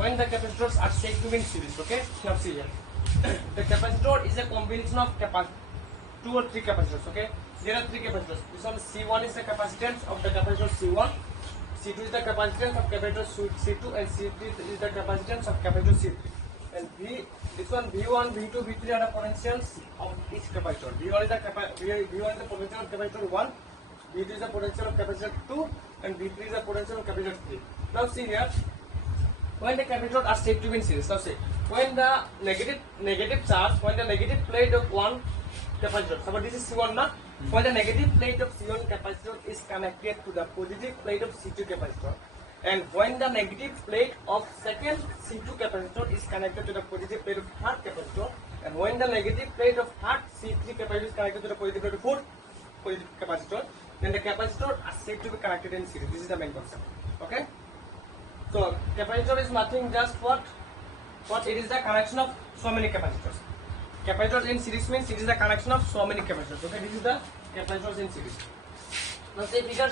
when the capacitors are said to be in series. Okay, now see here. The capacitor is a combination of two or three capacitors. Okay, there are three capacitors. This one C1 is the capacitance of the capacitor C1. C2 is the capacitance of capacitor C2, and C3 is the capacitance of capacitor C3. And this one V1, V2, V3 are the potentials of each capacitor. V1 is the potential of capacitor 1, V2 is the potential of capacitor 2, and V3 is the potential of capacitor 3. Now see here, when the capacitors are said to be in series. Now see, when the negative charge, when the negative plate of one capacitor, so this is C1 now. When the negative plate of C1 capacitor is connected to the positive plate of C2 capacitor, and when the negative plate of second C2 capacitor is connected to the positive plate of third capacitor, and when the negative plate of third C3 capacitor is connected to the positive plate of fourth positive capacitor, then the capacitor are said to be connected in series. This is the main concept. Okay. So capacitor is nothing just what it is the connection of so many capacitors. Capacitors in series means it is the connection of so many capacitors. Okay, this is the capacitors in series. Now say figure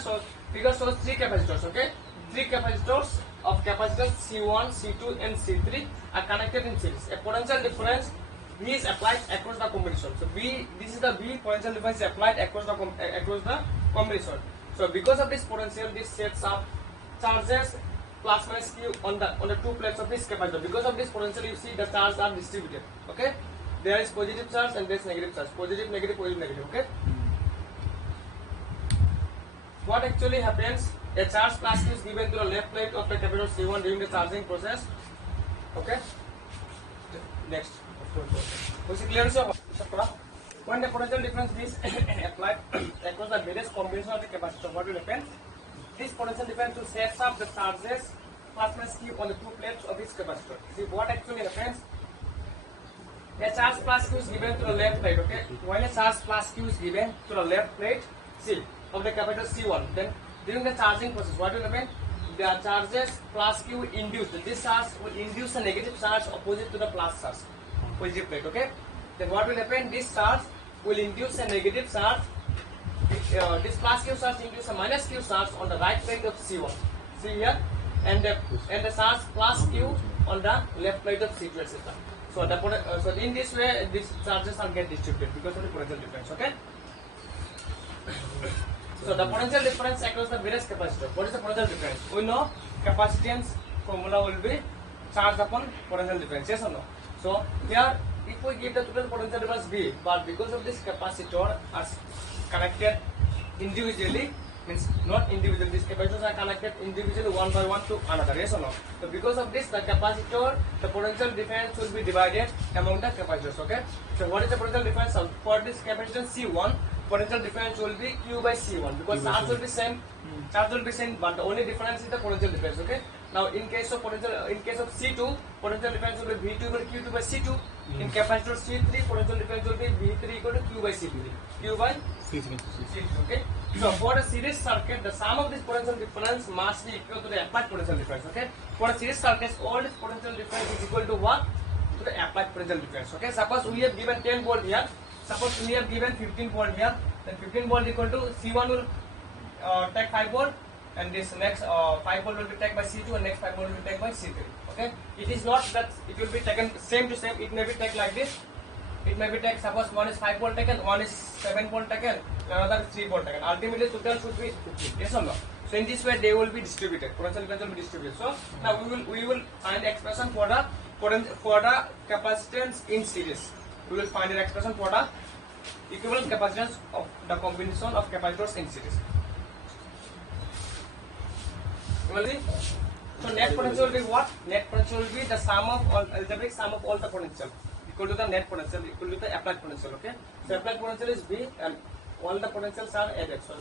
shows three capacitors. Okay, three capacitors of capacitors C1, C2, and C3 are connected in series. A potential difference V is applied across the combination. So this is the V potential difference is applied across the combination. So because of this potential, this sets up charges plus minus Q on the two plates of this capacitor. Because of this potential, you see the charges are distributed. Okay, there is positive charge and there is negative charge. Positive, negative, positive, negative. Okay. What actually happens? A charge plus Q is given to the left plate of the capacitor C1 during the charging process. Okay. Next. Was it clear? So when the potential difference is applied across the various combinations of the capacitor, what will happen? This potential difference will set up the charges plus minus Q on the two plates of this capacitor. See what actually happens? A charge plus Q is given to the left plate. Okay, when a charge plus Q is given to the left plate, see, of the capacitor C1, then during the charging process, what will happen? The charges plus Q induced. This charge will induce a negative charge opposite to the plus charge, positive plate. Okay, then what will happen? This charge will induce a negative charge. This plus Q charge induce a minus Q charge on the right plate of C1. See here, and the charge plus Q on the left plate of C2, etc. So so in this way, these charges are get distributed because of the potential difference. Okay. So the potential difference across the various capacitors. What is the potential difference? We know capacitance formula will be charge upon potential difference. Yes or no? So here, if we give the total potential difference V, but because of this capacitor are connected individually, means not individually, these capacitors are connected individually one by one to another. Yes or no? So because of this, the capacitor, the potential difference will be divided among the capacitors. Okay. So what is the potential difference for this capacitor C1? Potential difference will be Q by C1 because charge will be same. Charge will be same, but the only difference is the potential difference. Okay. Now in case of C2, potential difference will be V2 equal to Q2 by C2. In capacitor C3, potential difference will be V3 equal to Q by C3. Q by C3. Okay. So for a series circuit, the sum of this potential difference must be equal to the applied potential difference. Okay. For a series circuit, all this potential difference is equal to what? To the applied potential difference. Okay. Suppose we have given 10 volt here. Suppose we have given 15 volt here. Then 15 volt equal to C1 will take 5 volt, and this next 5 volt will be taken by C2, and next 5 volt will be taken by C3. Okay. It is not that it will be taken same to same. It may be taken like this. It may be taken, suppose one is 5 volt taken, one is 7 volt taken, another is 3 volt taken. Ultimately total should be 15. Yes or no? So in this way they will be distributed. Potential difference will be distributed. So now we will find the expression for the capacitance in series. We will find an expression for the equivalent capacitance of the combination of capacitors in series. So net potential will be what? Net potential will be the sum of all algebraic sum of all the potential equal to the net potential equal to the applied potential. Okay. So applied potential is V and all the potentials are added. So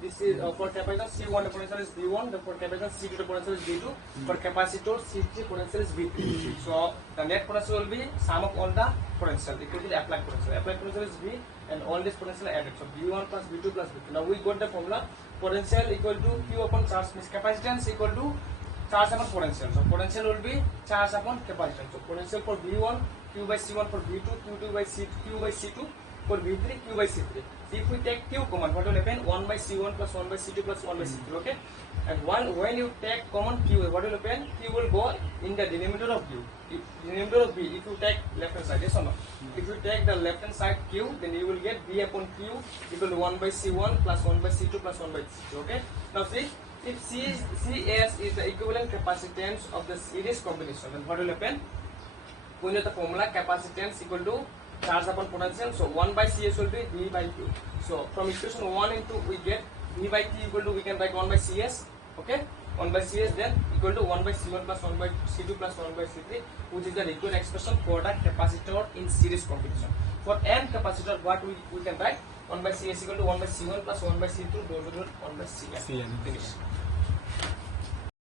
this is for capacitor C1 the potential is V1, for capacitor C2 the potential is V2, for capacitor C3 potential is V3. So the net potential will be sum of all the potential equal to the applied potential. Applied potential is V and all this potential are added. So V1 plus V2 plus V3. Now we got the formula. Potential equal to Q upon charge means capacitance equal to charge upon potential. So potential will be charge upon capacitance. So potential for V1 Q by C1, for V2 Q2 by C2 Q by C2, For V3, Q by C3. If we take Q common, what will happen? 1 by C1 plus 1 by C2 plus 1 by C3. Okay. And when you take common Q, what will happen? Q will go in the denominator of Q. Denominator of B. If you take left hand side, yes or no? If you take the left hand side Q, then you will get V upon Q equal to 1 by C1 plus 1 by C2 plus 1 by C3. Okay. Now see, if CS is the equivalent capacitance of the series combination, then what will happen? We know the formula capacitance equal to charge upon potential. So 1 by CS will be V by Q. So from equation 1 and 2 we get V by Q equal to, we can write 1 by CS. Okay, 1 by CS then equal to 1 by C1 plus 1 by C2 plus 1 by C3, which is the required expression for the capacitor in series combination. For n capacitor, what we can write? 1 by CS equal to 1 by C1 plus 1 by C2 divided 1 by CS. Finish.